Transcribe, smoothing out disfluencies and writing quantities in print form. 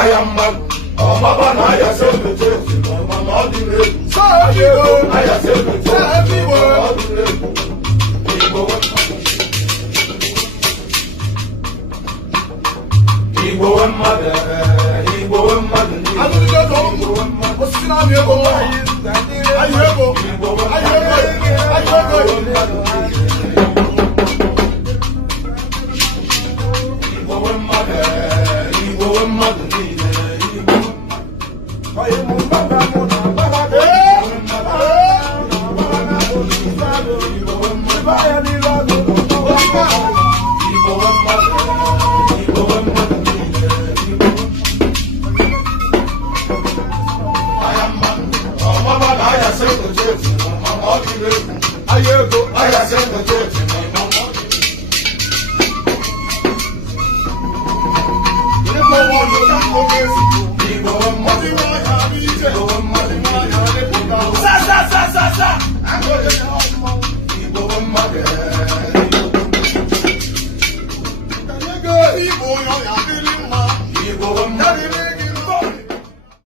Ayamma, ọmọba na ayase meje, ọmọ na ọdún egwu. Ayase meje, ọmọ na ọdún egwu. Igbo we mmadụ, Igbo we mmadụ niile. Osisi na-amị ego ayị ego Igbo